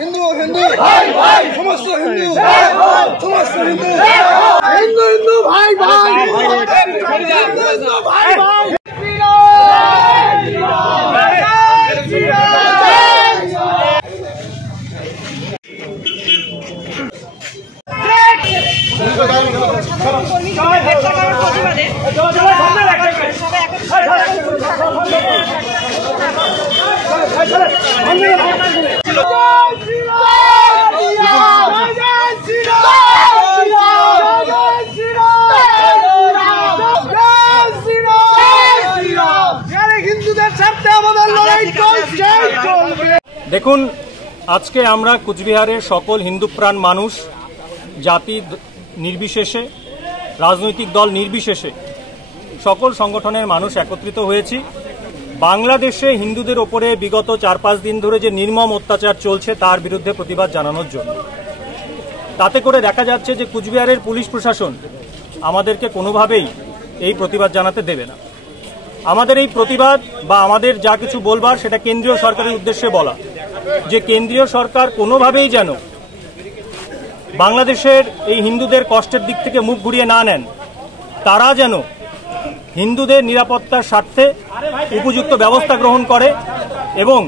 হিন্দু হিন্দু সমস্ত হিন্দু সমস্ত হিন্দু হিন্দু হিন্দু ভাই ভাই হিন্দু ভাই ভাই দেখুন, আজকে আমরা কুচবিহারের সকল হিন্দুপ্রাণ মানুষ, জাতি নির্বিশেষে, রাজনৈতিক দল নির্বিশেষে সকল সংগঠনের মানুষ একত্রিত হয়েছি বাংলাদেশে হিন্দুদের ওপরে বিগত ৪-৫ দিন ধরে যে নির্মম অত্যাচার চলছে তার বিরুদ্ধে প্রতিবাদ জানানোর জন্য। তাতে করে দেখা যাচ্ছে যে কুচবিহারের পুলিশ প্রশাসন আমাদেরকে কোনোভাবেই এই প্রতিবাদ জানাতে দেবে না। আমাদের এই প্রতিবাদ বা আমাদের যা কিছু বলবার সেটা কেন্দ্রীয় সরকারের উদ্দেশ্যে বলা, যে কেন্দ্রীয় সরকার কোনোভাবেই যেন বাংলাদেশের এই হিন্দুদের কষ্টের দিক থেকে মুখ ঘুরিয়ে না নেন, তারা যেন হিন্দুদের নিরাপত্তার স্বার্থে উপযুক্ত ব্যবস্থা গ্রহণ করে এবং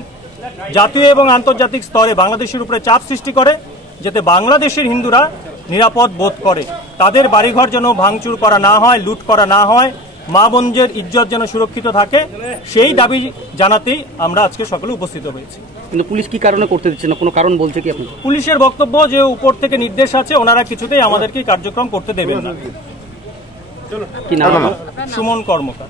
জাতীয় এবং আন্তর্জাতিক স্তরে বাংলাদেশের উপরে চাপ সৃষ্টি করে, যাতে বাংলাদেশের হিন্দুরা নিরাপদ বোধ করে, তাদের বাড়িঘর যেন ভাঙচুর করা না হয়, লুট করা না হয়, মা বোনদের ইজ্জত যেন সুরক্ষিত থাকে, সেই দাবি জানাতেই আমরা আজকে সকলে উপস্থিত হয়েছি। কিন্তু পুলিশ কি কারণে করতে দিচ্ছে না, কোনো কারণ বলছে কি আপনি? পুলিশের বক্তব্য যে উপর থেকে নির্দেশ আছে, ওনারা কিছুতেই আমাদেরকে কার্যক্রম করতে দেবেন না। কি নাম? সুমন কর্মকার।